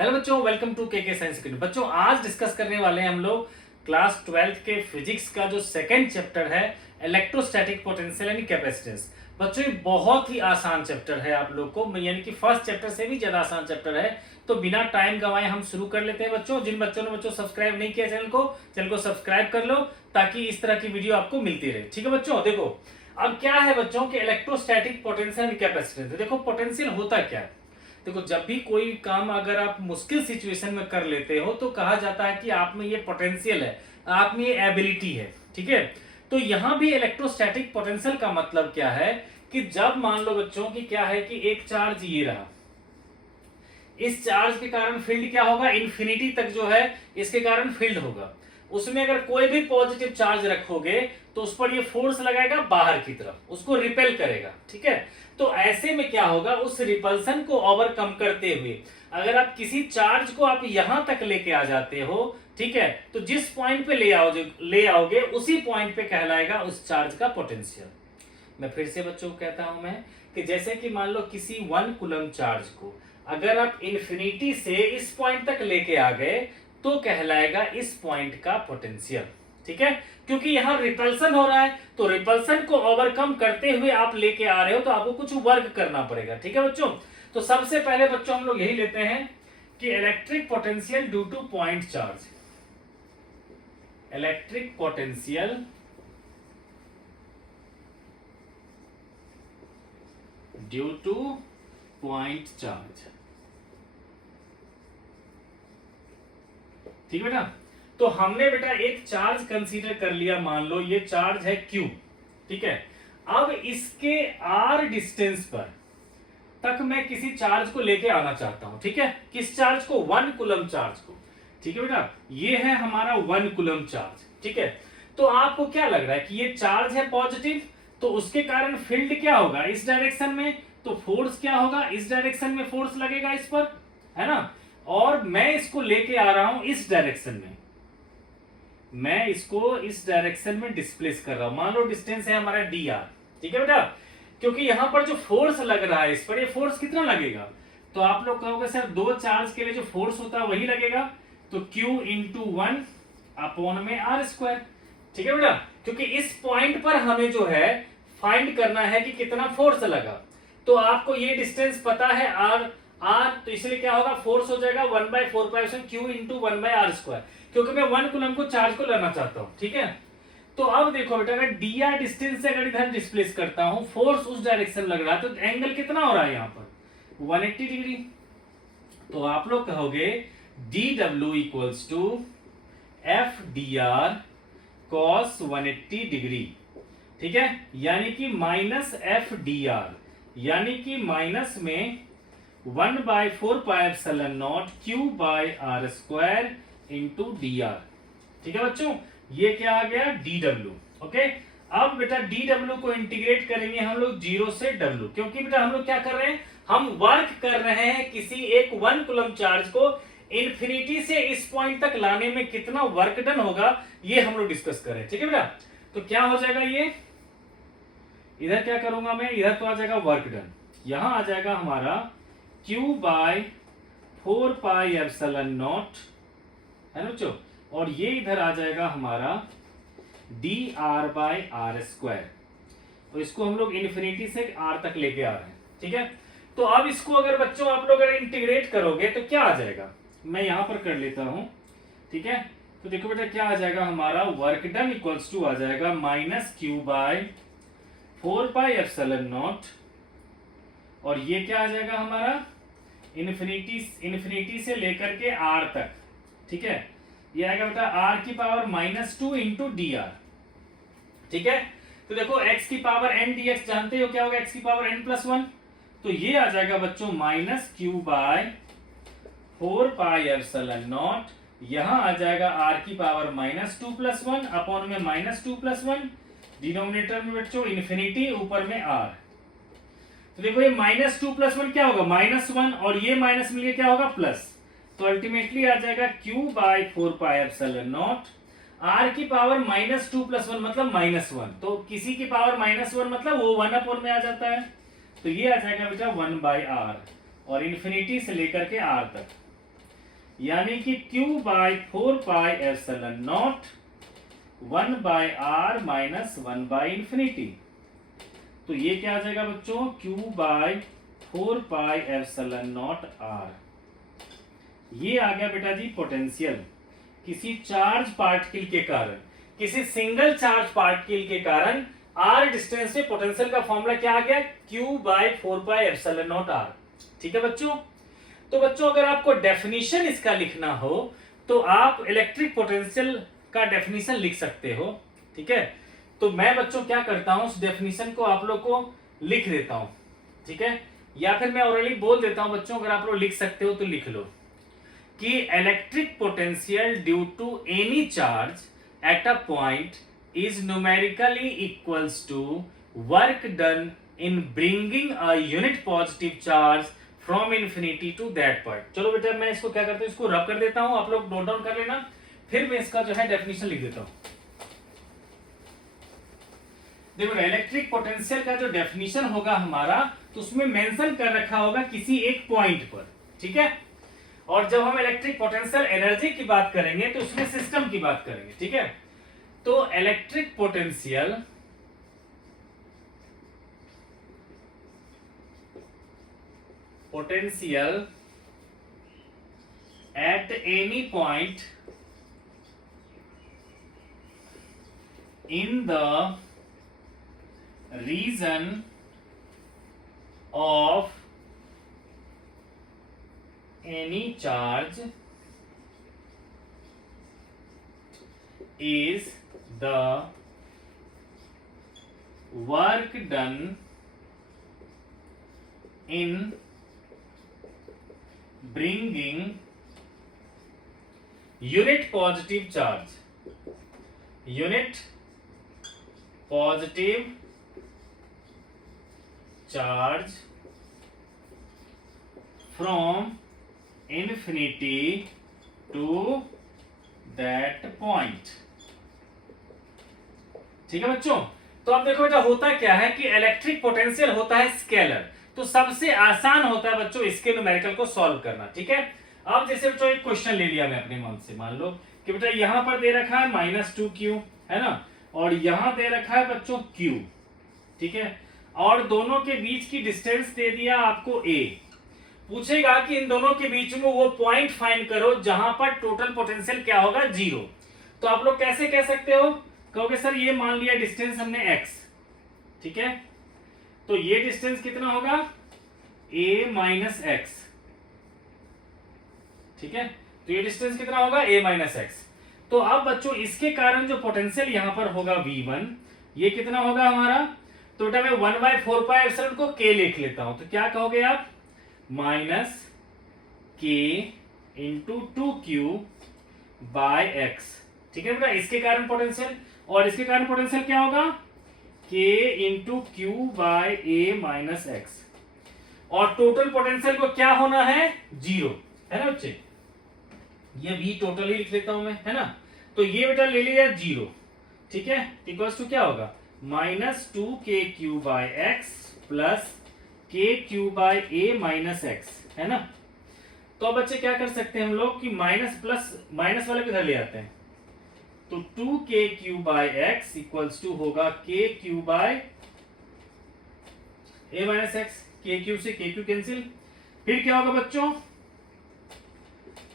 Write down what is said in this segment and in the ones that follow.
Hello बच्चों, welcome to के science academy. बच्चों आज डिस्कस करने वाले हैं हम लोग क्लास 12th के फिजिक्स का जो सेकंड चैप्टर है इलेक्ट्रोस्टैटिक पोटेंशियल यानी कैपेसिटेंस। बच्चों ये बहुत ही आसान चैप्टर है आप लोग को, यानी कि फर्स्ट चैप्टर से भी ज्यादा आसान चैप्टर है। तो बिना टाइम गवाए हम शुरू कर लेते हैं बच्चों। जिन बच्चों ने सब्सक्राइब नहीं किया चैनल को सब्सक्राइब कर लो ताकि इस तरह की वीडियो आपको मिलती रहे। ठीक है बच्चों, देखो अब क्या है बच्चों के इलेक्ट्रोस्टैटिक पोटेंशियल एंड कैपेसिटेंस। देखो पोटेंशियल होता क्या है। देखो जब भी कोई काम अगर आप मुश्किल सिचुएशन में कर लेते हो तो कहा जाता है कि आप में ये पोटेंशियल है, आप में ये एबिलिटी है। ठीक है, तो यहां भी इलेक्ट्रोस्टैटिक पोटेंशियल का मतलब क्या है कि जब मान लो बच्चों की क्या है कि एक चार्ज ये रहा, इस चार्ज के कारण फील्ड क्या होगा, इन्फिनिटी तक जो है इसके कारण फील्ड होगा। उसमें अगर कोई भी पॉजिटिव चार्ज रखोगे तो उस पर ये फोर्स लगाएगा बाहर की तरफ, उसको रिपेल करेगा। ठीक है, तो ऐसे में क्या होगा, उस रिपल्सन को ओवरकम करते हुए अगर आप किसी चार्ज को आप यहां तक लेके आ जाते हो, ठीक है, तो जिस पॉइंट पे ले आओगे उसी पॉइंट पे कहलाएगा उस चार्ज का पोटेंशियल। मैं फिर से बच्चों को कहता हूं मैं कि जैसे कि मान लो किसी 1 कूलम चार्ज को अगर आप इन्फिनिटी से इस पॉइंट तक लेके आ गए तो कहलाएगा इस पॉइंट का पोटेंशियल। ठीक है, क्योंकि यहां रिपल्सन हो रहा है तो रिपल्सन को ओवरकम करते हुए आप लेके आ रहे हो तो आपको कुछ वर्क करना पड़ेगा। ठीक है बच्चों, तो सबसे पहले बच्चों हम लोग यही लेते हैं कि electric potential due two point charge. Electric potential due two point charge. ठीक बेटा, तो हमने बेटा एक चार्ज कंसीडर कर लिया, मान लो ये चार्ज है Q। ठीक है, अब इसके R डिस्टेंस पर तक मैं किसी चार्ज को लेके आना चाहता हूं। ठीक है, किस चार्ज को, 1 कूलम चार्ज को। ठीक है बेटा, ये है हमारा 1 कूलम चार्ज। ठीक है, तो आपको क्या लग रहा है कि ये चार्ज है पॉजिटिव, तो उसके कारण फील्ड क्या होगा इस डायरेक्शन में, तो फोर्स क्या होगा, इस डायरेक्शन में फोर्स लगेगा इस पर, है ना। और मैं इसको लेके आ रहा हूं इस डायरेक्शन में, मैं इसको इस डायरेक्शन में डिस्प्लेस कर रहा हूं। मान लो डिस्टेंस है हमारा dr। ठीक है बेटा, क्योंकि यहां पर जो फोर्स लग रहा है इस पर, ये फोर्स कितना लगेगा, तो आप लोग कहोगे सर दो चार्ज के लिए जो फोर्स होता है वही लगेगा, तो Q इंटू 1 अपॉन में R स्क्वायर। ठीक है बेटा, क्योंकि इस पॉइंट पर हमें जो है फाइंड करना है कि कितना फोर्स लगा, तो आपको ये डिस्टेंस पता है R, तो इसलिए क्या होगा, फोर्स हो जाएगा 1/4 Q इंटू 1/R स्क्वायर, क्योंकि मैं 1 कूलम को चार्ज को लेना चाहता हूं। ठीक है, तो अब देखो बेटा अगर dr डिस्टेंस से अगर इधर डिस्प्लेस करता हूं, फोर्स उस डायरेक्शन लग रहा है, तो एंगल कितना हो रहा है यहां पर 180 डिग्री। तो आप लोग कहोगे dw equals to F dr cos 180 degree. ठीक है, यानी कि माइनस एफ dr, यानी कि माइनस में 1/4 Q by R square into dr। ठीक है बच्चों, ये क्या आ गया dw। ओके, अब बेटा dw को इंटीग्रेट करेंगे हम लोग 0 से w, क्योंकि बेटा हम लोग क्या कर रहे हैं, हम वर्क कर रहे हैं किसी एक 1 कूलम चार्ज को इन्फिनिटी से इस पॉइंट तक लाने में कितना वर्क डन होगा ये हम लोग डिस्कस कर रहे हैं। ठीक है बेटा, तो क्या हो जाएगा, ये इधर क्या करूंगा मैं, इधर तो आ जाएगा वर्क डन, यहां आ जाएगा हमारा Q बाय 4πε0, है ना बच्चों, और ये इधर आ जाएगा हमारा dr/r स्क्वायर, और इसको हम लोग इन्फिनिटी से r तक लेके आ रहे हैं। ठीक है, तो अब इसको अगर बच्चों आप लोग अगर इंटीग्रेट करोगे तो क्या आ जाएगा, मैं यहां पर कर लेता हूं। ठीक है, तो देखो बेटा क्या आ जाएगा हमारा, वर्क डन इक्वल्स टू आ जाएगा -Q/4πε0, और ये क्या आ जाएगा हमारा इन्फिनिटी से लेकर के r तक। ठीक है, ये आएगा बेटा r की पावर -2 इंटू dr। ठीक है, तो देखो x की पावर n dx जानते हो क्या होगा, x की पावर n+1, तो ये आ जाएगा बच्चों -Q/4πε0, यहां आ जाएगा r की पावर -2+1 अपॉन में -2+1, डिनोमिनेटर में बच्चों इन्फिनिटी, ऊपर में r। तो देखो ये -2+1 क्या होगा, -1, और ये माइनस मिलके क्या होगा, प्लस, तो अल्टीमेटली आ जाएगा Q/4πε0, r की पावर -2+1 मतलब -1, तो किसी की पावर -1 मतलब वो 1 अपॉन में आ जाता है, तो ये आ जाएगा बेटा 1/r, और इन्फिनिटी से लेकर के r तक। यानी कि Q by 4πε0 1 by r minus 1 by infinity. तो ये क्या आ जाएगा बच्चों, Q बाय 4πε0 r। ये आ गया बेटा जी पोटेंशियल। किसी चार्ज पार्टिकल के कारण, किसी सिंगल चार्ज पार्टिकल के कारण r डिस्टेंस पे पोटेंशियल का फॉर्मूला क्या आ गया, Q बाय 4πε0 r। ठीक है बच्चों। तो बच्चों अगर आपको डेफिनेशन इसका लिखना हो तो आप इलेक्ट्रिक पोटेंशियल का डेफिनेशन लिख सकते हो। ठीक है, तो मैं बच्चों क्या करता हूं, उस डेफिनेशन को आप लोग को लिख देता हूं। ठीक है, या फिर मैं ऑलरेडी बोल देता हूं बच्चों, अगर आप लोग लिख सकते हो तो लिख लो कि electric potential due to any charge at a point is numerically equals to work done in bringing a unit positive charge from infinity to that point. चलो बेटा मैं इसको क्या करता हूं, इसको रब कर देता हूं, आप लोग नोट डाउन कर लेना, फिर मैं इसका जो है डेफिनेशन लिख देता हूं। देखो इलेक्ट्रिक पोटेंशियल का जो डेफिनेशन होगा हमारा, तो उसमें मेंशन कर रखा होगा किसी एक पॉइंट पर। ठीक है, और जब हम इलेक्ट्रिक पोटेंशियल एनर्जी की बात करेंगे तो उसमें सिस्टम की बात करेंगे। ठीक है, तो electric potential at any point in the region of any charge is the work done in bringing unit positive charge from infinity to that point। ठीक है बच्चों, तो अब देखो बेटा होता क्या है कि इलेक्ट्रिक पोटेंशियल होता है स्केलर, तो सबसे आसान होता है बच्चों इसके न्यूमेरिकल को सॉल्व करना। ठीक है, अब जैसे बच्चों एक क्वेश्चन ले लिया मैं अपने मन से, मान लो कि बेटा यहां पर दे रखा है -2q है ना, और यहां दे रखा है बच्चों q। ठीक है, और दोनों के बीच की डिस्टेंस दे दिया आपको a। पूछेगा कि इन दोनों के बीच में वो पॉइंट फाइंड करो जहां पर टोटल पोटेंशियल क्या होगा, 0। तो आप लोग कैसे कह सकते हो, कहोगे सर ये मान लिया डिस्टेंस हमने x। ठीक है, तो ये डिस्टेंस कितना होगा, a माइनस x। ठीक है, तो ये डिस्टेंस कितना होगा, a माइनस x। तो अब बच्चों इसके कारण जो पोटेंशियल यहां पर होगा v1, ये कितना होगा हमारा, तो बेटा मैं 1/4πε को k लिख लेता हूं, तो क्या कहोगे आप, minus k into 2q by x। ठीक है बेटा, इसके कारण पोटेंशियल, और इसके कारण पोटेंशियल क्या होगा, k into Q by a minus x। और टोटल पोटेंशियल को क्या होना है, 0 है ना बच्चे, ये v टोटल ही लिख लेता हूं मैं, है ना। तो ये बेटा ले लिया 0। ठीक है, इक्वल्स टू क्या होगा, -2kq by x plus kq by a minus x, है ना। तो अब बच्चे क्या कर सकते हैं हम लोग कि माइनस प्लस माइनस वाले को इधर ले आते हैं, तो 2kq by x equals to होगा kq by a minus x। kq से kq कैंसिल, फिर क्या होगा बच्चों,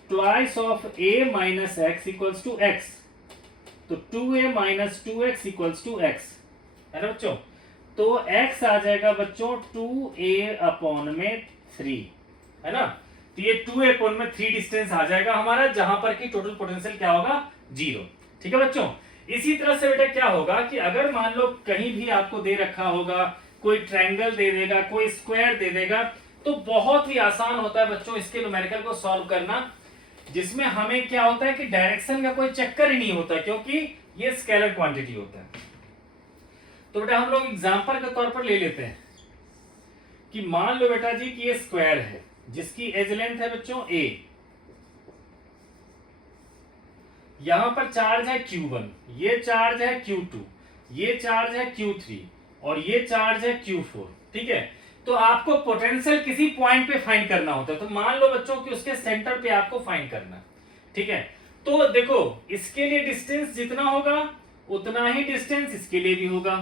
twice of a minus x equals to x, तो 2a minus 2x equals to x, है ना बच्चों। तो x आ जाएगा बच्चों 2a अपॉन में 3, है ना। तो ये 2a अपॉन में 3 डिस्टेंस आ जाएगा हमारा, जहां पर की टोटल पोटेंशियल क्या होगा, 0। ठीक है बच्चों, इसी तरह से बेटा क्या होगा कि अगर मान लो कहीं भी आपको दे रखा होगा, कोई ट्रायंगल दे देगा, कोई स्क्वायर दे देगा, तो बहुत ही आसान होता है बच्चों इसके न्यूमेरिकल को सॉल्व करना, जिसमें हमें क्या होता है कि डायरेक्शन का कोई चक्कर ही नहीं होता, क्योंकि ये स्केलर क्वांटिटी होता है। तो बेटा हम लोग एग्जांपल के तौर पर ले लेते हैं कि मान लो बेटा जी कि ये स्क्वायर है जिसकी एज लेंथ है बच्चों a, यहां पर चार्ज है q1, ये चार्ज है q2, ये चार्ज है q3 और ये चार्ज है q4। ठीक है, तो आपको पोटेंशियल किसी पॉइंट पे फाइंड करना होता है, तो मान लो बच्चों कि उसके सेंटर पे आपको फाइंड करना, ठीक है। तो देखो इसके लिए डिस्टेंस जितना होगा उतना ही डिस्टेंस इसके लिए भी होगा,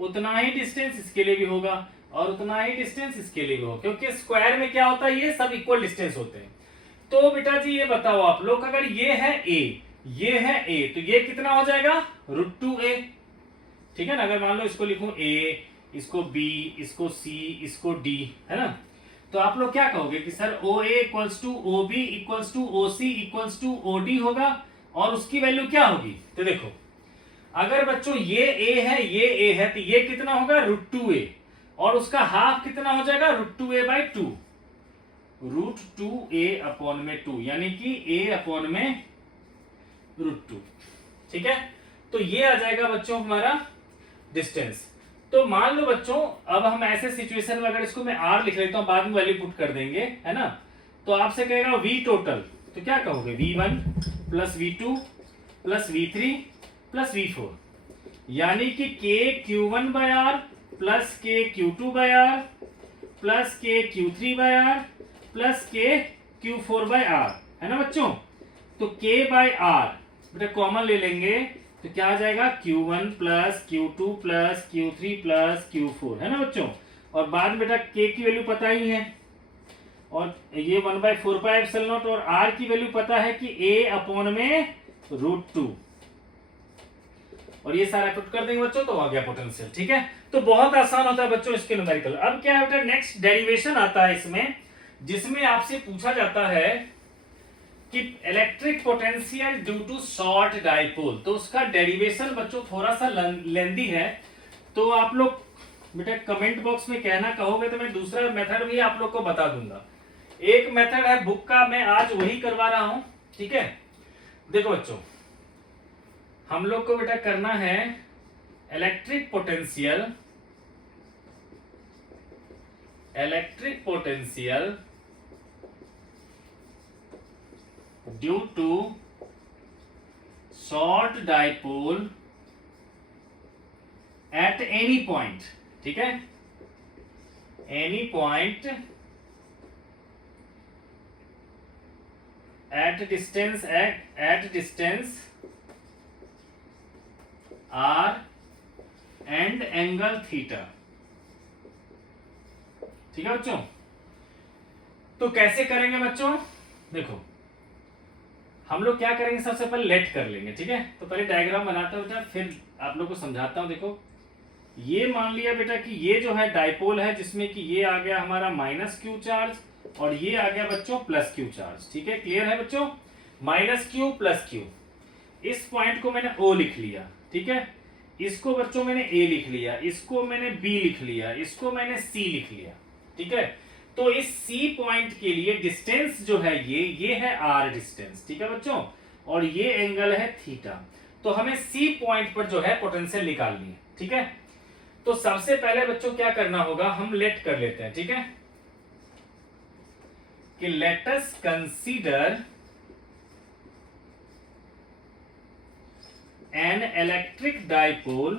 उतना ही डिस्टेंस इसके लिए भी होगा, और उतना ही डिस्टेंस इसके लिए भी होगा, क्योंकि स्क्वायर में क्या होता है, ये सब इक्वल डिस्टेंस होते हैं। तो बेटा जी ये बताओ आप लोग, अगर ये है ए, ये है ए, तो ये कितना हो जाएगा, √2a, ठीक है ना। अगर मान लो इसको लिखूं ए, इसको बी, इसको सी, इसको डी, है ना। तो आप लोग क्या कहोगे कि sir O A equals to O B equals to O C equals to O D होगा, और उसकी वैल्यू क्या होगी। तो देखो अगर बच्चों ये ए है, ये ए है, तो ये कितना होगा, √2a, और उसका हाफ कितना हो जाएगा, √2a/2, √2a अपॉन में 2, यानी कि a अपॉन में √2, ठीक है। तो ये आ जाएगा बच्चों हमारा डिस्टेंस। तो मान लो बच्चों अब हम ऐसे सिचुएशन में, अगर इसको मैं r लिख लेता हूं, बाद में वैल्यू पुट कर देंगे, है ना। तो आपसे कहेगा v टोटल, तो क्या कहोगे, v1 plus v2 plus v3 plus v4, यानी कि k/q1/r plus k/q2/r plus k/q3/r plus k/q4/r, है ना बच्चों। तो k/r बेटा कॉमन ले लेंगे, तो क्या आ जाएगा, q1 plus q2 plus q3 plus q4, है ना बच्चों। और बाद में बेटा k की वैल्यू पता ही है, और ये 1/4πε0, और r की वैल्यू पता है कि a अपॉन में √2, और ये सारा पुट कर देंगे बच्चों, तो आ गया पोटेंशियल, ठीक है। तो बहुत आसान होता है बच्चों इसके न्यूमेरिकल। अब क्या है बेटा, नेक्स्ट डेरिवेशन आता है इसमें, जिसमें आपसे पूछा जाता है कि electric potential due to short dipole. तो उसका डेरिवेशन बच्चों थोड़ा सा लेंदी है, तो आप लोग बेटा कमेंट बॉक्स में कहना कहोगे तो मैं दूसरा मेथड भी आप लोग को बता दूंगा। एक मेथड है बुक का, मैं आज वही करवा रहा हूं, ठीक है। देखो बच्चों हम लोग को बेटा करना है electric potential due to short dipole at any point, ठीक है, any point at distance r and angle theta, ठीक है बच्चों। तो कैसे करेंगे बच्चों, देखो हम लोग क्या करेंगे, सबसे पहले लेट कर लेंगे, ठीक है। तो पहले डायग्राम बनाता हूं बेटा, फिर आप लोग को समझाता हूं। देखो ये मान लिया बेटा कि ये जो है डाइपोल है, जिसमें कि ये आ गया हमारा -q चार्ज, और ये आ गया बच्चों +q चार्ज, ठीक है। क्लियर है बच्चों, -q +q। इस पॉइंट को मैंने O लिख लिया, ठीक है। इसको बच्चों मैंने A लिख लिया, इसको मैंने B लिख लिया, इसको मैंने C लिख लिया, ठीक है। तो इस C पॉइंट के लिए डिस्टेंस जो है ये है R डिस्टेंस, ठीक है बच्चों, और ये एंगल है थीटा। तो हमें C पॉइंट पर जो है पोटेंशियल निकालनी है, ठीक है। तो सबसे पहले बच्चों क्या करना होगा, हम लेट कर लेते हैं, ठीक है, कि let us consider an electric dipole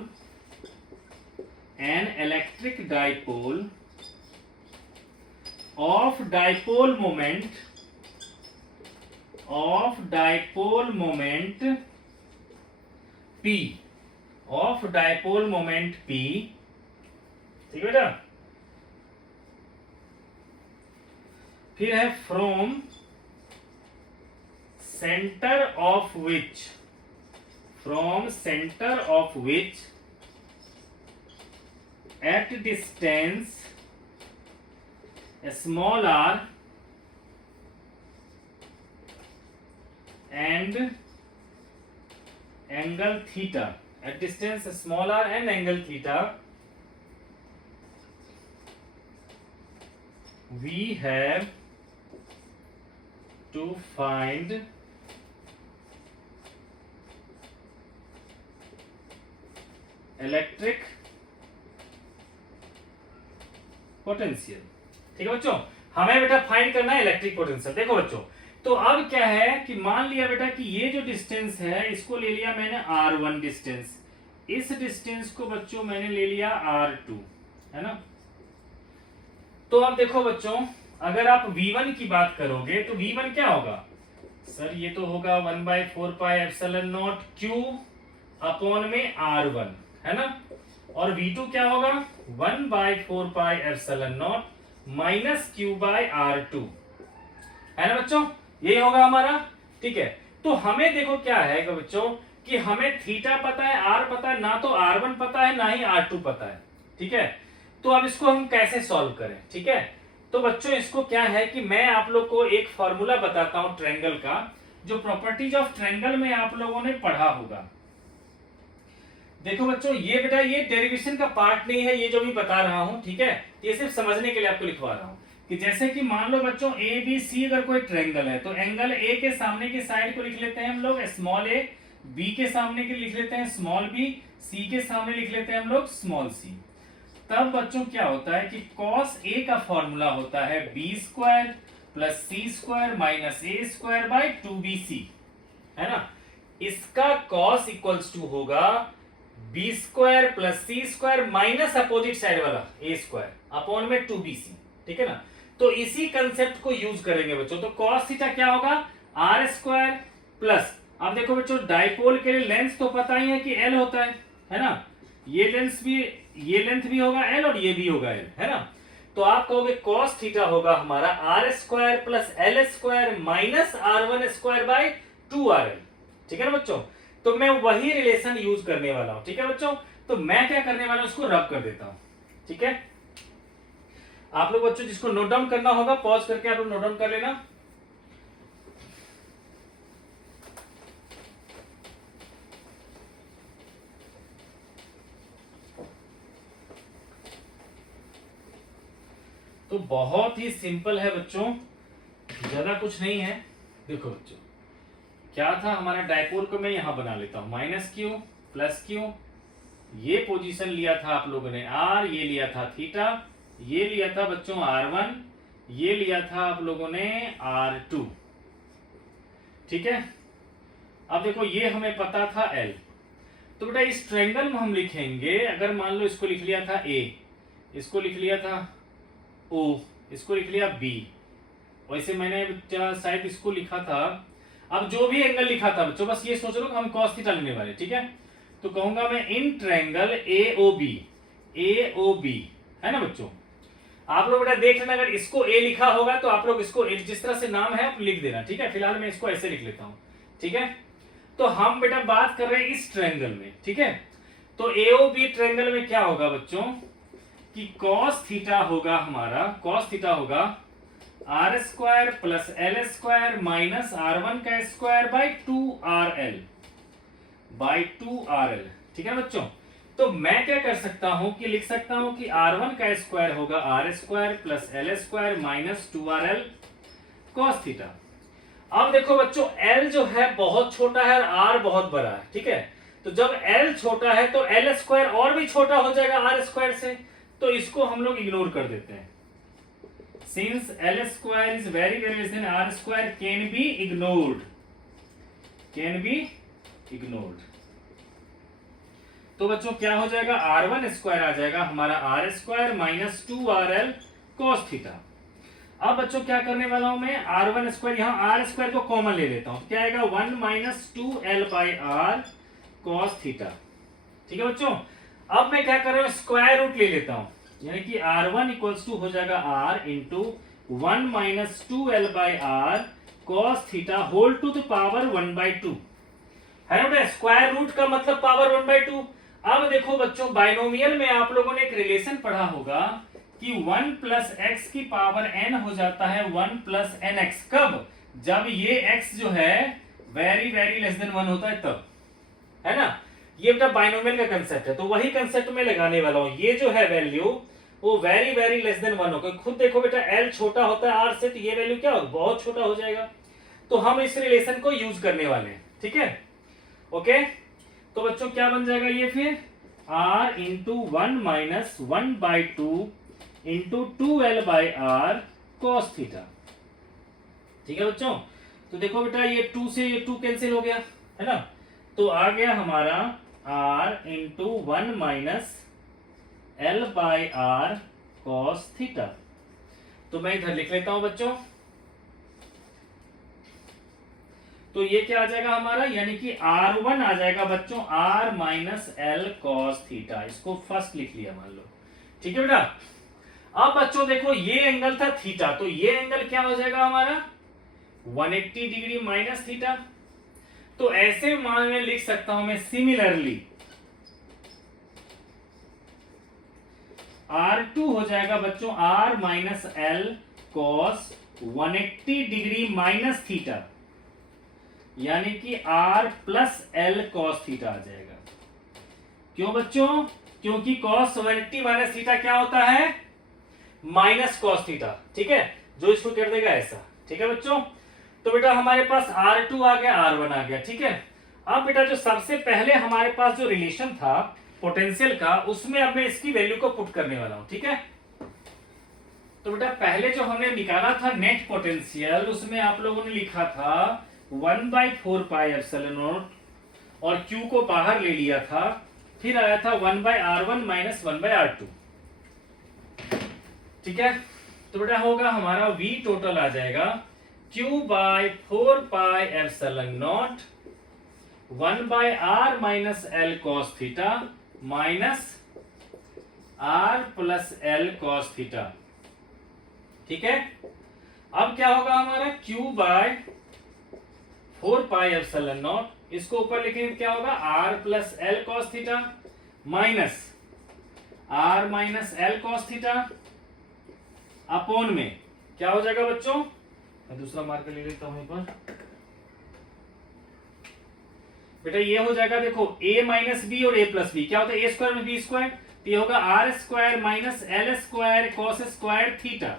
of dipole moment p, ठीक है बेटा। फिर है from centre of which at distance small r and angle theta, at distance small r and angle theta, we have to find electric potential, ठीक है बच्चों। हमें बेटा फाइंड करना है इलेक्ट्रिक पोटेंशियल। देखो बच्चों तो अब क्या है कि मान लिया बेटा कि ये जो डिस्टेंस है इसको ले लिया मैंने r1 डिस्टेंस, इस डिस्टेंस को बच्चों मैंने ले लिया r2, है ना। तो अब देखो बच्चों, अगर आप V1 की बात करोगे तो V1 क्या होगा सर, ये तो होगा 1/4πε0 Q अपॉन में R1, है ना। और V2 क्या होगा 1/4πε0 माइनस Q/R2, है ना बच्चों, यही होगा हमारा। ठीक है, तो हमें देखो क्या है बच्चों कि हमें थीटा पता है, आर पता है, ना तो R1 पता है ना ही R2 पता है। ठीक है, तो अब इसको हम कैसे सॉल्व करें। ठीक है, तो बच्चों इसको क्या है कि मैं आप लोग को एक फॉर्मूला बताता हूं ट्रायंगल का, जो प्रॉपर्टीज ऑफ ट्रायंगल में आप लोगों ने पढ़ा होगा। देखो बच्चों, ये बेटा ये डेरिवेशन का पार्ट नहीं है, ये जो भी बता रहा हूं, ठीक है, ये सिर्फ समझने के लिए आपको लिखवा रहा हूं कि जैसे कि मान लो बच्चों ए बी सी अगर कोई ट्रायंगल है, तो एंगल ए के सामने की साइड को लिख लेते हैं हम लोग स्मॉल ए, बी के सामने के लिख लेते हैं स्मॉल बी, सी के सामने लिख लेते हैं हम लोग स्मॉल सी। तब बच्चों क्या होता है कि cos a का फॉर्मूला होता है b² plus c² minus a² by 2bc, है ना। इसका cos इक्वल्स टू होगा b² plus c² minus opposite side वाला a² अपॉन में 2bc, ठीक है ना। तो इसी कंसेप्ट को यूज करेंगे बच्चों। तो cos थीटा क्या होगा r² प्लस, अब देखो बच्चों डाइपोल के लिए लेंथ तो पता ही है कि l होता है ना। ये लेंथ भी होगा l और ये भी होगा l, है ना। तो आप कहोगे cos थीटा होगा हमारा r² plus l² minus r1² by 2rl, ठीक है ना बच्चों। तो मैं वही रिलेशन यूज करने वाला हूं, ठीक है बच्चों। तो मैं क्या करने वाला हूं, इसको रब कर देता हूं, ठीक है। आप लोग बच्चों जिसको नोट डाउन करना होगा पॉज करके आप लोग नोट डाउन कर लेना। तो बहुत ही सिंपल है बच्चों, ज्यादा कुछ नहीं है। देखो बच्चों क्या था हमारा डायपोल को मैं यहां बना लेता हूं, माइनस क्यू प्लस क्यू, ये पोजीशन लिया था आप लोगों ने आर, ये लिया था थीटा, ये लिया था बच्चों R1, ये लिया था आप लोगों ने R2, ठीक है। अब देखो ये हमें पता था L, तो बेटा इस ट्रायंगल में हम लिखेंगे, अगर मान लो इसको लिख लिया था A, इसको लिख लिया था O, इसको लिख लिया B, वैसे मैंने शायद इसको लिखा था। अब जो भी एंगल लिखा था बच्चों बस ये सोच लो कि हम cos थीटा लेने वाले, ठीक है। तो कहूंगा मैं इन ट्रायंगल AOB, है ना बच्चों। आप लोग बेटा देख लेना, अगर इसको A लिखा होगा तो आप लोग इसको जिस तरह से नाम है आप लिख देना, ठीक है। फिलहाल मैं इसको ऐसे लिख लेता हूं, ठीक है। तो हम बेटा बात कर रहे हैं इस ट्रायंगल में, ठीक है। तो AOB ट्रायंगल में क्या होगा बच्चों कि cos थीटा होगा हमारा, cos थीटा होगा r² plus l² minus r1 का स्क्वायर बाई 2rl, ठीक है बच्चों। तो मैं क्या कर सकता हूं कि लिख सकता हूं कि r1 का स्क्वायर होगा r² plus l² minus 2rl cos theta. अब देखो बच्चों l जो है बहुत छोटा है और r बहुत बड़ा है, ठीक है। तो जब l छोटा है तो l² और भी छोटा हो जाएगा r² से, तो इसको हम लोग इग्नोर कर देते हैं। Since l² is very less than r² can be ignored, तो बच्चों क्या हो जाएगा r1² आ जाएगा हमारा r² minus 2rl cos theta. अब बच्चों क्या करने वाला हूं मैं, r1², यहां r² को कॉमन ले लेता हूं, क्या आएगा 1 minus 2l by r cos theta, ठीक है बच्चों। अब मैं क्या कर रहा हूं स्क्वायर रूट ले लेता हूं, यानी कि r1 इक्वल्स टू हो जाएगा r into 1 minus 2l by r cos theta whole to the power 1/2, है ना बेटा। स्क्वायर रूट का मतलब पावर 1/2। अब देखो बच्चों बाइनोमियल में आप लोगों ने एक रिलेशन पढ़ा होगा कि 1 प्लस एक्स की पावर n हो जाता है 1 प्लस nx, कब, जब ये x जो है वेरी वेरी लेस देन 1 होता है तब, है ना। ये बेटा बाइनोमियल का कंसेप्ट है, तो वही कंसेप्ट में लगाने वाला हूं। ये जो है वैल्यू वो वेरी वेरी लेस देन 1 होगा, खुद देखो बेटा l छोटा होता है r से, तो ये वैल्यू क्या होगा बहुत छोटा हो जाएगा। तो हम इस रिलेशन को यूज करने वाले हैं, ठीक है, ओके। तो बच्चों क्या बन जाएगा ये फिर r into 1 minus 1/2 into 2l by r cos theta, ठीक है बच्चों। तो देखो बेटा ये 2 से ये 2 कैंसिल हो गया, है ना। तो आ गया हमारा r into 1 minus l by r cos theta, तो मैं इधर लिख लेता हूं बच्चों। तो ये क्या आ जाएगा हमारा, यानी कि R1 आ जाएगा बच्चों R माइनस एल कॉस थीटा। इसको फर्स्ट लिख लिया मान लो, ठीक है बेटा। अब बच्चों देखो ये एंगल था थीटा, तो ये एंगल क्या हो जाएगा हमारा 180 डिग्री माइनस थीटा। तो ऐसे मान में लिख सकता हूं मैं सिमिलरली R2 हो जाएगा बच्चों R माइनस L cos 180 degree minus theta, यानी कि R plus L cos theta आ जाएगा। क्यों बच्चों, क्योंकि कॉस 180 माइनस थीटा क्या होता है माइनस कॉस थीटा, ठीक है, जो इसको कर देगा ऐसा, ठीक है बच्चों। तो बेटा हमारे पास R2 आ गया, R1 आ गया, ठीक है। अब बेटा जो सबसे पहले हमारे पास जो रिलेशन था पोटेंशियल का, उसमें अब मैं इसकी वैल्यू को पुट करने वाला हूं, ठीक है। तो बेटा पहले जो हमने निकाला था नेट पोटेंशियल, उसमें आप लोगों ने लिखा था 1/4 पाई एप्सिलॉन नॉट और Q को बाहर ले लिया था, फिर आया था 1/R1 माइनस 1/R2, ठीक है। तो बेटा होगा हमारा V टोटल आ जाएगा Q/4 pi epsilon not 1/R minus L cos theta minus R plus L cos theta, ठीक है। अब क्या होगा हमारा Q/4 पाई एप्सिलॉन नॉट, इसको ऊपर लिखेंगे क्या होगा R plus L cos theta minus R माइनस एल कॉस थीटा अपॉन में क्या हो जाएगा बच्चों, मैं दूसरा मार्कर ले लेता हूं पर बेटा, ये हो जाएगा देखो a माइनस बी और a प्लस बी, क्या होता है a स्क्वायर में b स्क्वायर, तो ये होगा R square minus L square cos square theta.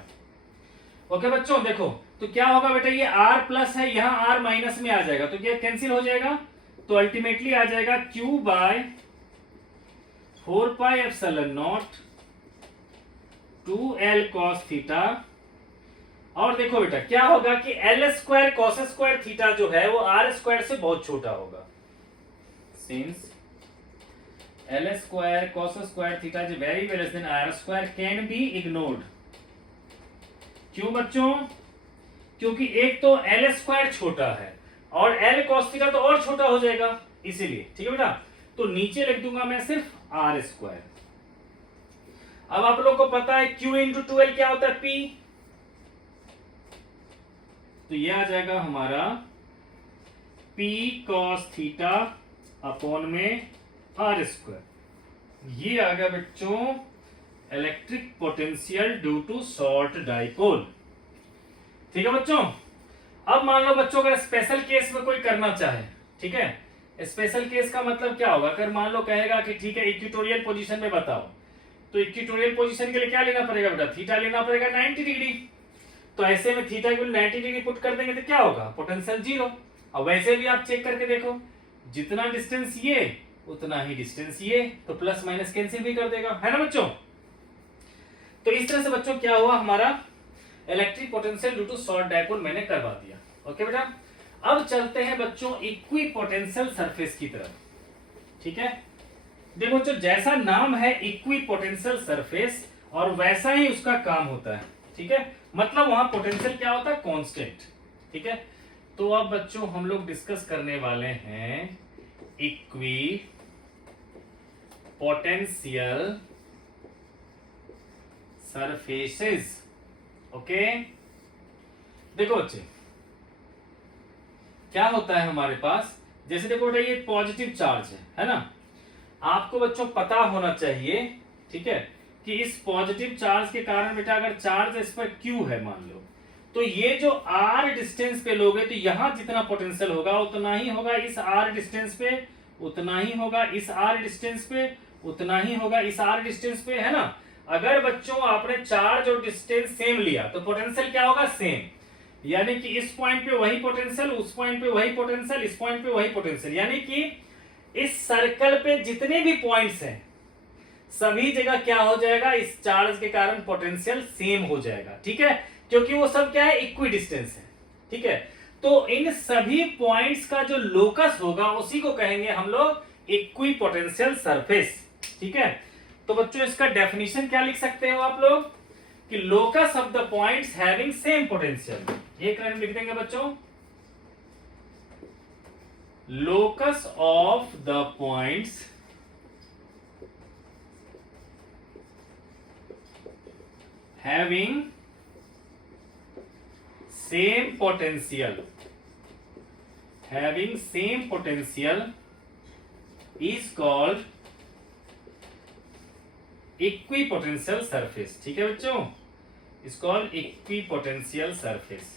Okay बच्चों देखो, तो क्या होगा बेटा, ये R प्लस है, यहाँ R माइनस में आ जाएगा, तो क्या कैंसिल हो जाएगा, तो अल्टीमेटली आ जाएगा Q/4 pi epsilon not 2L cos theta. और देखो बेटा क्या होगा कि L square cos square theta जो है वो R स्क्वायर से बहुत छोटा होगा, since L square cos square theta is very less than R square can be ignored. क्यों बच्चों, क्योंकि एक तो L स्क्वायर छोटा है और L cos थीटा तो और छोटा हो जाएगा, इसीलिए, ठीक है बेटा। तो नीचे लिख दूंगा मैं सिर्फ R स्क्वायर। अब आप लोग को पता है Q इंटू 2L क्या होता है P, तो ये आ जाएगा हमारा P cos थीटा अपॉन में R स्क्वायर। ये आ गया बच्चों electric potential due to short dipole, ठीक है बच्चों। अब मान लो बच्चों अगर स्पेशल केस में कोई करना चाहे, ठीक है, स्पेशल केस का मतलब क्या होगा, अगर मान लो कहेगा कि ठीक है इक्वेटोरियल पोजीशन में बताओ, तो इक्वेटोरियल पोजीशन के लिए क्या लेना पड़ेगा बेटा, थीटा लेना पड़ेगा 90 डिग्री। तो ऐसे में थीटा इक्वल 90 डिग्री पुट कर देंगे तो क्या होगा, पोटेंशियल जीरो। और वैसे भी आप चेक करके देखो, जितना डिस्टेंस ये उतना ही डिस्टेंस ये, तो प्लस माइनस कैंसिल भी कर देगा, है ना बच्चों। तो इस तरह से बच्चों क्या हुआ, हमारा electric potential due to short dipole मैंने करवा दिया। ओके बेटा, अब चलते हैं बच्चों इक्वी पोटेंशियल सरफेस की तरफ, ठीक है। देखो बच्चों जैसा नाम है इक्वी पोटेंशियल सरफेस और वैसा ही उसका काम होता है, ठीक है। मतलब वहां पोटेंशियल क्या होता है, कांस्टेंट, ठीक है। तो अब बच्चों हम लोग डिस्कस करने वाले हैं इक्वी पोटेंशियल सरफेसेस। ओके देखो बच्चे क्या होता है हमारे पास, जैसे देखो बेटा ये पॉजिटिव चार्ज है ना। आपको बच्चों पता होना चाहिए, ठीक है, कि इस पॉजिटिव चार्ज के कारण बेटा अगर चार्ज इस पर Q है मान लो, तो ये जो R डिस्टेंस पे लोगे तो यहां जितना पोटेंशियल होगा उतना ही होगा इस R डिस्टेंस पे, उतना ही होगा इस R डिस्टेंस पे, उतना ही होगा इस R डिस्टेंस पे, है ना। अगर बच्चों आपने चार्ज और डिस्टेंस सेम लिया तो पोटेंशियल क्या होगा, सेम। यानी कि इस पॉइंट पे वही पोटेंशियल, उस पॉइंट पे वही पोटेंशियल, इस पॉइंट पे वही पोटेंशियल, यानी कि इस सर्कल पे जितने भी पॉइंट्स हैं सभी जगह क्या हो जाएगा, इस चार्ज के कारण पोटेंशियल सेम हो जाएगा, ठीक है, क्योंकि वो सब क्या है, इक्वी डिस्टेंस है, ठीक है। तो इन सभी पॉइंट्स का जो लोकस होगा उसी को कहेंगे हम लोग इक्वी पोटेंशियल सरफेस, ठीक है। तो बच्चों इसका डेफिनेशन क्या लिख सकते हो आप लोग, कि locus of the points having same potential. एक लाइन लिख देंगे बच्चों, locus of the points having same potential, having same potential is called equipotential surface। ठीक है बच्चों, is called equipotential surface।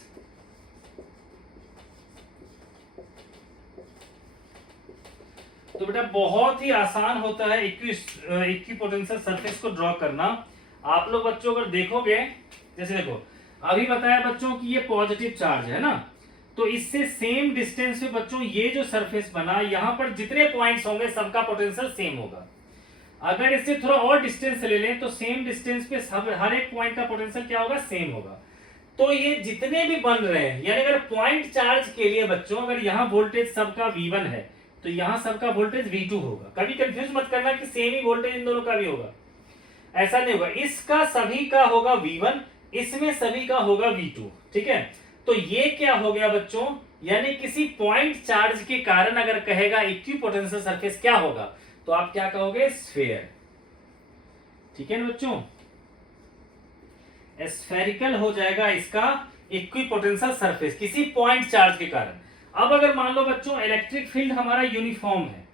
तो बेटा बहुत ही आसान होता है इक्विपोटेंशियल सरफेस को ड्रॉ करना। आप लोग बच्चों अगर देखोगे, जैसे देखो अभी बताया बच्चों कि ये पॉजिटिव चार्ज है ना, तो इससे सेम डिस्टेंस पे बच्चों ये जो सरफेस बना, यहां पर जितने पॉइंट्स होंगे सबका पोटेंशियल सेम होगा। अगर इससे थोड़ा और डिस्टेंस ले लें तो सेम डिस्टेंस पे सब हर एक पॉइंट का पोटेंशियल क्या होगा, सेम होगा। तो ये जितने भी बन रहे हैं, यानी अगर पॉइंट चार्ज के लिए बच्चों अगर यहाँ वोल्टेज सबका V1 है तो यहाँ सबका वोल्टेज V2 होगा। कभी कंफ्यूज मत करना कि सेम ही वोल्टेज इन दोनों का भी होगा, ऐसा नहीं होगा। इसका सभी का होगा V1, इसमें सभी का होगा V2। ठीक है, तो ये क्या हो गया बच्चों, यानी किसी पॉइंट चार्ज के कारण अगर कहेगा इक्विपोटेंशियल सरफेस क्या होगा, तो आप क्या कहोगे, स्फीयर। ठीक है ना बच्चों, स्फेरिकल हो जाएगा इसका इक्विपोटेंशियल सरफेस किसी पॉइंट चार्ज के कारण। अब अगर मान लो बच्चों इलेक्ट्रिक फील्ड हमारा यूनिफॉर्म है,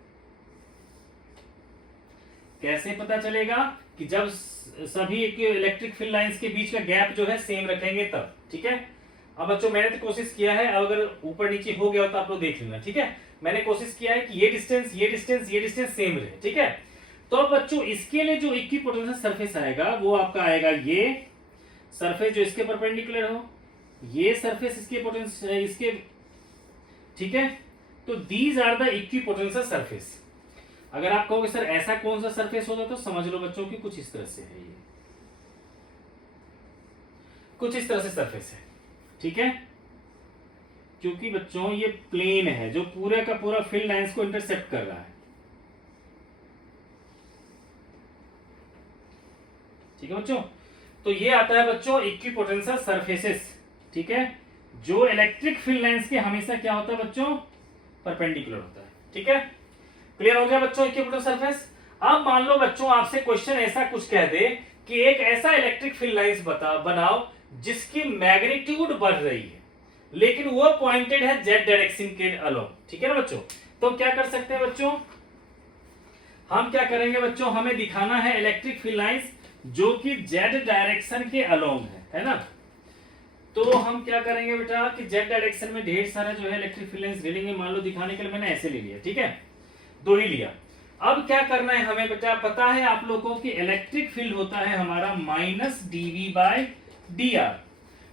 कैसे पता चलेगा, कि जब सभी इलेक्ट्रिक फील्ड लाइंस के बीच का गैप जो है सेम रखेंगे तब। ठीक है, अब बच्चों मैंने तो कोशिश किया है, अगर ऊपर नीचे हो गया हो तो आप लोग देख लेना। ठीक है, मैंने कोशिश किया है कि ये डिस्टेंस ये डिस्टेंस ये डिस्टेंस सेम रहे। ठीक है, तो अब बच्चों इसके लिए जो इक्विपोटेंशियल सरफेस आएगा वो आपका आएगा ये सरफेस जो इसके परपेंडिकुलर हो, ये सरफेस इसके पोटेंशियल इसके। ठीक है, तो these are the equipotential surface. अगर आप कहोगे सर ऐसा कौन सा सरफेस होगा, तो समझ लो बच्चों कि कुछ इस तरह से है, ये कुछ इस तरह से सरफेस है। ठीक है, क्योंकि बच्चों ये प्लेन है जो पूरे का पूरा फील्ड लाइंस को इंटरसेप्ट कर रहा है। ठीक है बच्चों, तो ये आता है बच्चों इक्विपोटेंशियल सरफेसेस। ठीक है, जो इलेक्ट्रिक फील्ड लाइंस के हमेशा क्या होता है बच्चों, परपेंडिकुलर होता है। ठीक है, क्लियर हो गया बच्चों इक्विपोटेंशियल सरफेस। अब मान लो बच्चों आपसे क्वेश्चन ऐसा कुछ कह दे कि एक ऐसा इलेक्ट्रिक फील्ड लाइंस बनाओ जिसकी मैग्नीट्यूड बढ़ रही है लेकिन वो पॉइंटेड है जेड डायरेक्शन के अलोंग। ठीक है ना बच्चों, तो क्या कर सकते हैं बच्चों, हम क्या करेंगे बच्चों, हमें दिखाना है इलेक्ट्रिक फील्ड लाइंस जो कि जेड डायरेक्शन के अलोंग है ना। तो हम क्या करेंगे बेटा कि जेड डायरेक्शन में ढेर सारा जो है इलेक्ट्रिक फील्ड लाइंस ले लेंगे। मान लो दिखाने के लिए मैंने ऐसे ले लिया, ठीक है, दो ही लिया। अब क्या करना है हमें बेटा, पता है आप लोगों को कि इलेक्ट्रिक फील्ड होता है हमारा माइनस dv बाय dr,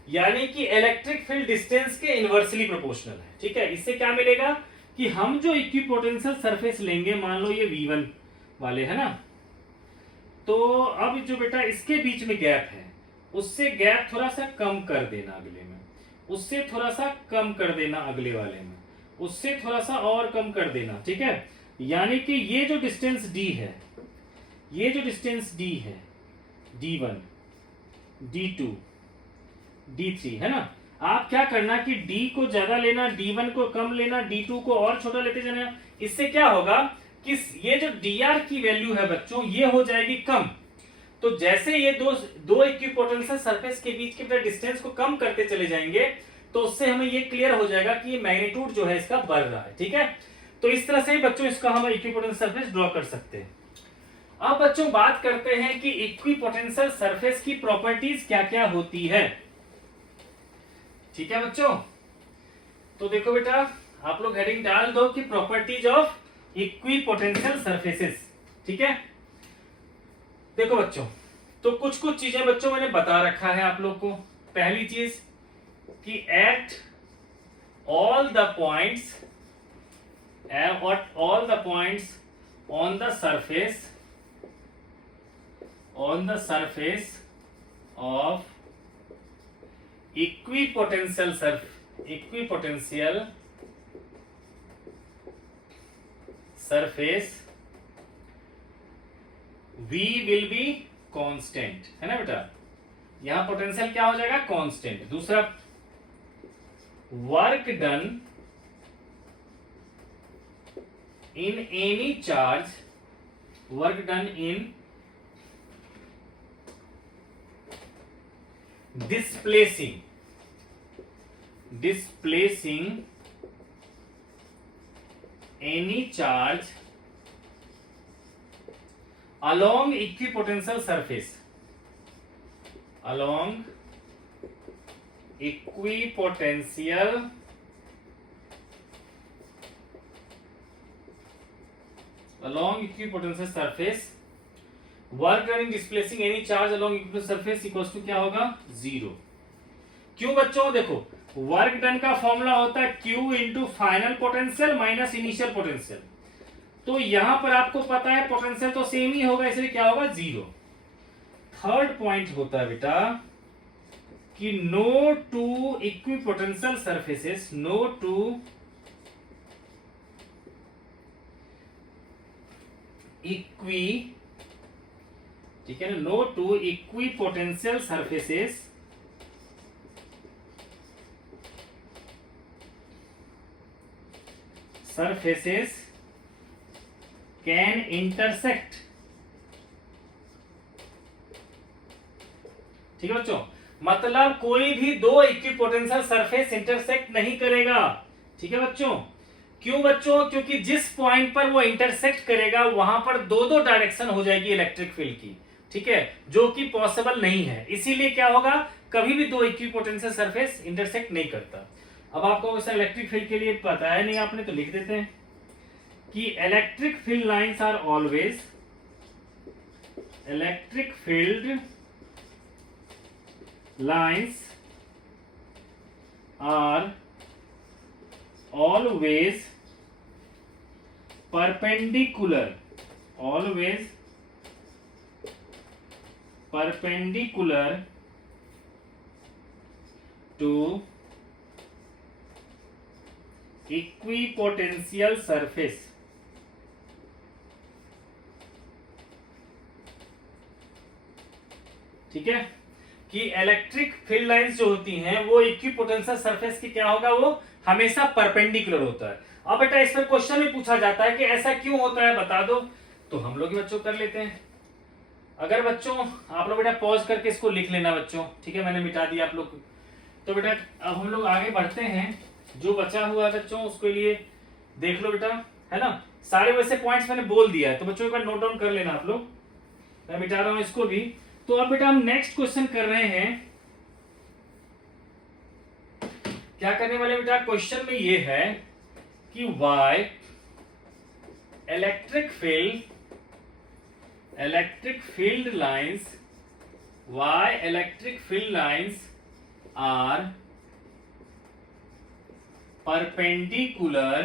यानी कि इलेक्ट्रिक फील्ड डिस्टेंस के इनवर्सली प्रोपोर्शनल है। ठीक है, इससे क्या मिलेगा कि हम जो इक्विपोटेंशियल सरफेस लेंगे, मान लो ये V1 वाले है ना, तो अब जो बेटा इसके बीच में गैप है उससे गैप थोड़ा सा कम कर देना अगले में, उससे थोड़ा सा कम कर देना अगले वाले में, उससे थोड़ा सा और कम कर देना। ठीक है, यानी कि ये जो डिस्टेंस d है, ये जो डिस्टेंस d है, d1 d2 d3 है ना, आप क्या करना कि d को ज्यादा लेना, d1 को कम लेना, d2 को और छोटा लेते जाना। इससे क्या होगा कि ये जो dr की वैल्यू है बच्चों ये हो जाएगी कम। तो जैसे ये दो इक्विपोटेंशियल सरफेस के बीच के डिस्टेंस को कम करते चले जाएंगे तो उससे हमें ये क्लियर हो जाएगा कि ये मैग्नीट्यूड जो है इसका बढ़ रहा है। ठीक है, तो इस तरह से बच्चों इसका हम इक्विपोटेंशियल सरफेस ड्रॉ कर सकते हैं। अब बच्चों बात करते हैं कि इक्विपोटेंशियल सरफेस की प्रॉपर्टीज क्या क्या होती है। ठीक है बच्चों, तो देखो बेटा आप लोग हेडिंग डाल दो कि प्रॉपर्टीज ऑफ इक्विपोटेंशियल सरफेसेस। ठीक है, देखो बच्चों तो कुछ कुछ चीजें बच्चों मैंने बता रखा है आप लोग को। पहली चीज कि at all the points on the surface of equipotential surface V will be constant, है ना बेटा, यहां पोटेंशियल क्या हो जाएगा, कांस्टेंट। दूसरा, work done in any charge, work done in displacing any charge along equipotential surface, along equipotential surface, work done in displacing any charge along equipotential surface equals to क्या होगा, 0। क्यों बच्चों, देखो वर्क डन का formula होता है Q into final potential minus initial potential. तो यहां पर आपको पता है पोटेंशियल तो सेम ही होगा, इसलिए क्या होगा, 0। थर्ड पॉइंट होता है बेटा कि no two equipotential surfaces, no two equi, ठीक है ना, no two equipotential surfaces can intersect, ठीक है बच्चों, मतलब कोई भी दो इक्विपोटेंशियल सरफेस इंटरसेक्ट नहीं करेगा, ठीक है बच्चों। क्यों बच्चों, क्योंकि जिस पॉइंट पर वो इंटरसेक्ट करेगा वहां पर दो दो डायरेक्शन हो जाएगी इलेक्ट्रिक फील्ड की, ठीक है, जो कि पॉसिबल नहीं है। इसीलिए क्या होगा, कभी भी दो इक्विपोटेंशियल सरफेस इंटरसेक्ट नहीं करता। अब आपको वैसे इलेक्ट्रिक फील्ड के लिए पता है नहीं आपने, तो लिख देते हैं कि electric field lines are always, electric field lines are always perpendicular, always perpendicular to equipotential surface, ठीक है, कि इलेक्ट्रिक फील्ड लाइंस जो होती हैं वो इक्विपोटेंशियल सरफेस की क्या होगा, वो हमेशा परपेंडिकुलर होता है। अब बेटा इस पर क्वेश्चन में पूछा जाता है कि ऐसा क्यों होता है, बता दो, तो हम लोग बच्चों कर लेते हैं। अगर बच्चों आप लोग बेटा पॉज करके इसको लिख लेना बच्चों, ठीक है, मैंने मिटा दिया आप लोग। तो बेटा अब हम लोग आगे बढ़ते हैं, जो बचा हुआ है बच्चों उसके लिए देख लो बेटा, है ना, सारे वैसे पॉइंट्स मैंने बोल दिया है, तो बच्चों एक बार नोट डाउन कर लेना आप लोग, मैं मिटा रहा हूं इसको भी। तो अब बेटा हम नेक्स्ट क्वेश्चन कर रहे हैं, क्या करने वाले बेटा, क्वेश्चन में ये है कि why electric field lines are perpendicular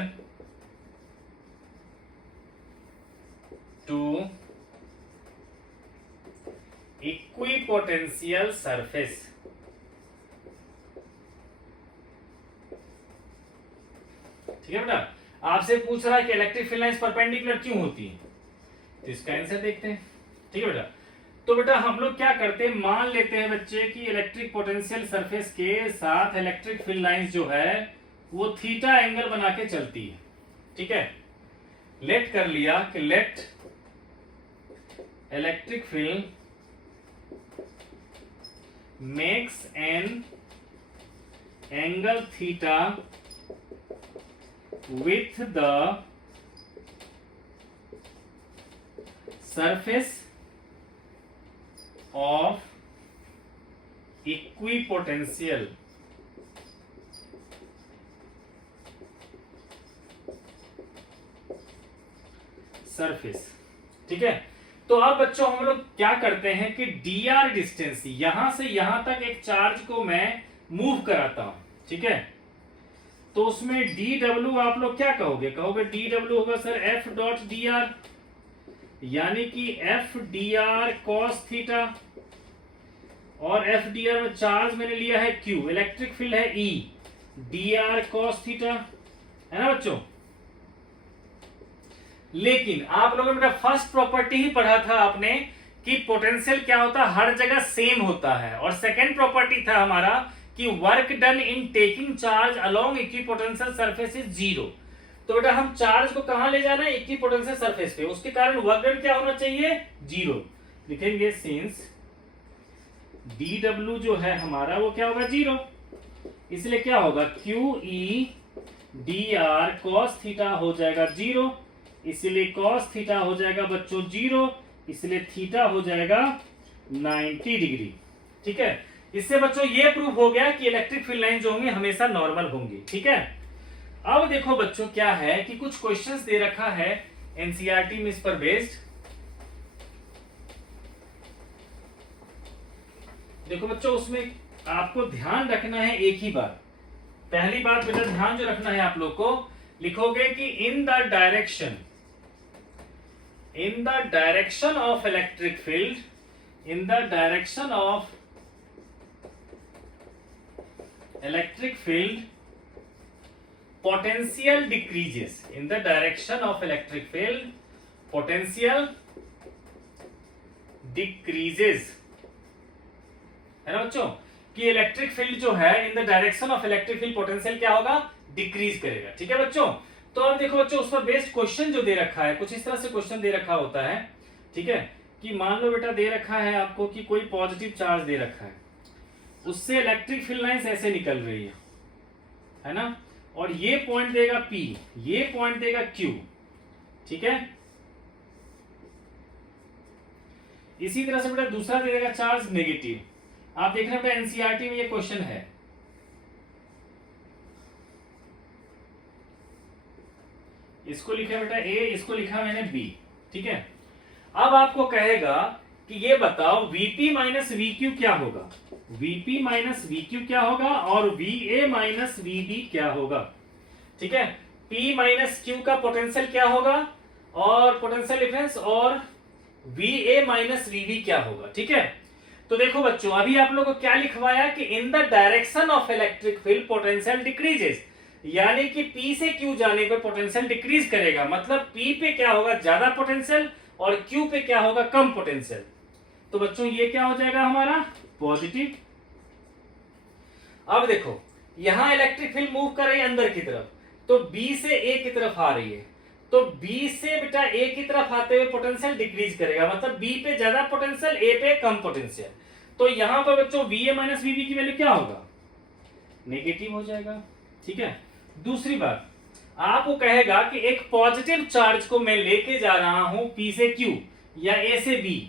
to equipotential surface, ठीक है बेटा। आपसे पूछ रहा है कि इलेक्ट्रिक फील्ड लाइंस परपेंडिकुलर क्यों होती है, तो इसका आंसर देखते हैं, ठीक है बेटा। तो बेटा हम लोग क्या करते हैं, मान लेते हैं बच्चे कि इलेक्ट्रिक पोटेंशियल सरफेस के साथ इलेक्ट्रिक फील्ड लाइंस जो है वो थीटा एंगल बना के चलती है, ठीक है। लेट कर लिया कि let electric field makes an angle theta with the surface of equipotential surface, ठीक है। तो अब बच्चों हम लोग क्या करते हैं कि dr डिस्टेंस, यहां से यहां तक एक चार्ज को मैं मूव कराता हूं, ठीक है। तो उसमें dw आप लोग क्या कहोगे, dw होगा सर f डॉट dr, यानी कि f dr cos थीटा, और f dr में चार्ज मैंने लिया है q, इलेक्ट्रिक फील्ड है E, dr cos थीटा, है ना बच्चों। लेकिन आप लोगों ने बेटा फर्स्ट प्रॉपर्टी ही पढ़ा था आपने कि पोटेंशियल क्या होता है, हर जगह सेम होता है। और सेकेंड प्रॉपर्टी था हमारा कि work done in taking charge along equipotential surface is zero. तो बेटा हम चार्ज को कहां ले जाना है, इक्विपोटेंशियल सरफेस पे, उसके कारण वर्क डन क्या होना चाहिए, जीरो। लिखेंगे सिंस dw जो है हमारा वो क्या होगा, जीरो। इसलिए क्या होगा, QE dr cos थीटा हो जाएगा जीरो, इसलिए cos थीटा हो जाएगा बच्चों जीरो, इसलिए थीटा हो जाएगा 90 डिग्री। ठीक है, इससे बच्चों ये प्रूव हो गया कि इलेक्ट्रिक फील्ड लाइन जो होंगी हमेशा नॉर्मल होंगी। ठीक है, अब देखो बच्चों क्या है कि कुछ क्वेश्चंस दे रखा है एनसीईआरटी में इस पर बेस्ड। देखो बच्चों उसमें आपको ध्यान रखना है एक ही बात। पहली बात बेटा ध्यान जो रखना है आप लोग को, लिखोगे कि in the direction of electric field, in the direction of electric field potential decreases, in the direction of electric field potential decreases, है ना बच्चों, कि इलेक्ट्रिक फील्ड जो है in the direction of electric field potential क्या होगा, decrease करेगा। ठीक है बच्चों, तो अब देखो बच्चों उस पर बेस्ड क्वेश्चन जो दे रखा है, कुछ इस तरह से क्वेश्चन दे रखा होता है। ठीक है, कि मान लो बेटा दे रखा है आपको कि कोई पॉजिटिव चार्ज दे रखा है, उससे इलेक्ट्रिक फील्ड लाइंस ऐसे निकल रही है ना, और ये पॉइंट देगा P, ये पॉइंट देगा Q। ठीक है, इसी तरह से बेटा दूसरा दे देगा चार्ज नेगेटिव। आप देख रहे हैं बेटा एनसीईआरटी में ये क्वेश्चन है, इसको लिखा बेटा A, इसको लिखा मैंने B। ठीक है, अब आपको कहेगा कि ये बताओ VP माइनस VQ क्या होगा, VP माइनस VQ क्या होगा और VA माइनस VB क्या होगा। ठीक है, P माइनस Q का पोटेंशियल क्या होगा और पोटेंशियल डिफरेंस, और VA माइनस VB क्या होगा। ठीक है, तो देखो बच्चों अभी आप लोगों को क्या लिखवाया कि in the direction of electric field potential decreases, यानी कि P से Q जाने पे पोटेंशियल डिक्रीज करेगा, मतलब P पे क्या होगा, ज्यादा पोटेंशियल, और Q पे क्या होगा, कम पोटेंशियल। तो बच्चों ये क्या हो जाएगा हमारा, पॉजिटिव। अब देखो यहां इलेक्ट्रिक फील्ड मूव कर रही है अंदर की तरफ, तो B से A की तरफ आ रही है, तो B से बेटा A की तरफ आते हुए पोटेंशियल डिक्रीज करेगा, मतलब B पे ज्यादा पोटेंशियल, A पे कम पोटेंशियल। तो यहां पर बच्चों VA माइनस VB की वैल्यू क्या होगा, नेगेटिव हो जाएगा। ठीक है, दूसरी बात आपको कहेगा कि एक पॉजिटिव चार्ज को मैं लेके जा रहा हूं P से Q या A से B,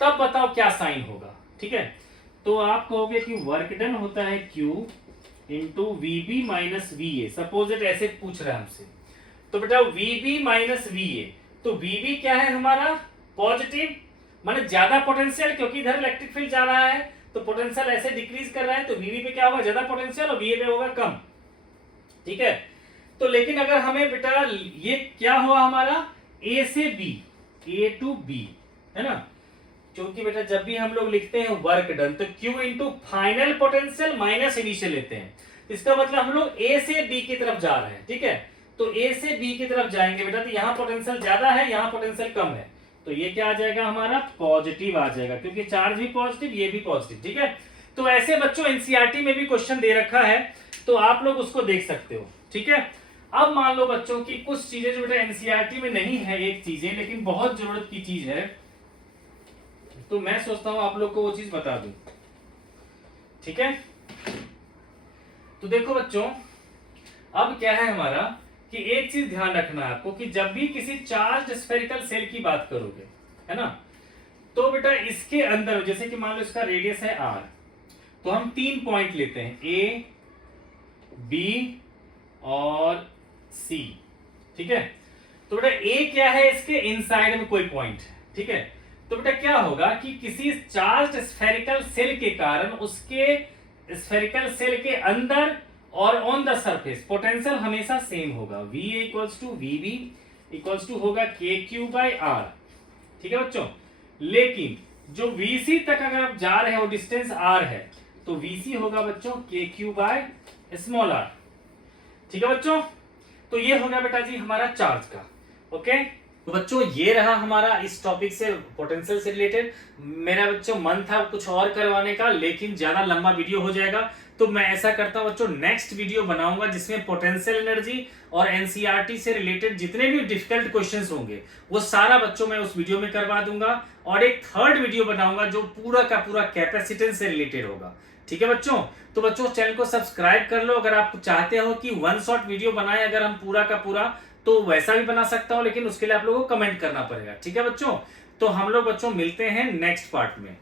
तब बताओ क्या साइन होगा। ठीक है, तो आप कहोगे कि वर्क डन होता है Q into VB minus VA, suppose it ऐसे पूछ रहा है हमसे, तो बेटा VB माइनस VA, तो VB क्या है हमारा, पॉजिटिव, माने ज्यादा पोटेंशियल, क्योंकि इधर इलेक्ट्रिक फील्ड जा रहा है तो पोटेंशियल ऐसे डिक्रीज कर रहा है, तो VB पे क्या होगा, ज्यादा पोटेंशियल, और VA पे होगा कम। ठीक है, तो लेकिन अगर हमें बेटा ये क्या हुआ हमारा, A से B, A टू B, है ना, क्योंकि बेटा जब भी हम लोग लिखते हैं वर्क डन तो Q into final potential minus initial लेते हैं, इसका मतलब हम लोग A से B की तरफ जा रहे हैं। ठीक है, तो A से B की तरफ जाएंगे बेटा, तो यहाँ पोटेंशियल ज्यादा है, यहाँ पोटेंशियल कम है, तो ये क्या आ जाएगा हमारा, पॉजिटिव आ जाएगा, क्योंकि चार्ज भी पॉजिटिव, ये भी पॉजिटिव। ठीक है, तो ऐसे बच्चों एनसीईआरटी में भी क्वेश्चन दे रखा है, तो आप लोग उसको देख सकते हो। ठीक है, अब मान लो बच्चों की कुछ चीजें जो बेटा एनसीईआरटी में नहीं है, एक चीजें लेकिन बहुत जरूरत की चीज है, तो मैं सोचता हूं आप लोग को वो चीज बता दूं। ठीक है, तो देखो बच्चों अब क्या है हमारा कि एक चीज ध्यान रखना है आपको कि जब भी किसी चार्ज स्फेरिकल सेल की बात करोगे, है ना, तो बेटा इसके अंदर जैसे कि मान लो इसका रेडियस है R, तो हम 3 पॉइंट लेते हैं A, B और C। ठीक है, तो बेटा A क्या है, इसके इनसाइड में कोई पॉइंट है। ठीक है, तो बेटा क्या होगा कि किसी चार्ज स्फेरिकल सेल के कारण उसके स्फेरिकल सेल के अंदर और ऑन द सरफेस पोटेंशियल हमेशा सेम होगा, VA equals to VB equals to होगा KQ बाय R। ठीक है बच्चों, लेकिन जो VC तक अगर आप जा रहे हो डिस्टेंस R है, तो VC होगा बच्चों KQ बाय स्मॉल r। ठीक है बच्चों, तो ये होगा बेटा जी हमारा चार्ज का। ओके, तो बच्चों ये रहा हमारा इस टॉपिक से पोटेंशियल से रिलेटेड। मेरा बच्चों मन था कुछ और करवाने का, लेकिन ज्यादा लंबा वीडियो हो जाएगा, तो मैं ऐसा करता हूं बच्चों नेक्स्ट वीडियो बनाऊंगा जिसमें पोटेंशियल एनर्जी और एनसीईआरटी से रिलेटेड जितने भी डिफिकल्ट क्वेश्चंस होंगे वो सारा बच्चों मैं उस वीडियो में करवा दूंगा, और एक थर्ड वीडियो बनाऊंगा जो पूरा का पूरा कैपेसिटेंस से रिलेटेड होगा। ठीक है बच्चों, तो बच्चों चैनल को सब्सक्राइब कर लो। अगर आप चाहते हो कि वन शॉट वीडियो बनाए अगर हम पूरा का पूरा, तो वैसा भी बना सकता हूं, लेकिन उसके लिए आप लोगों को कमेंट करना पड़ेगा। ठीक है बच्चों, तो हम लोग बच्चों मिलते हैं नेक्स्ट पार्ट में।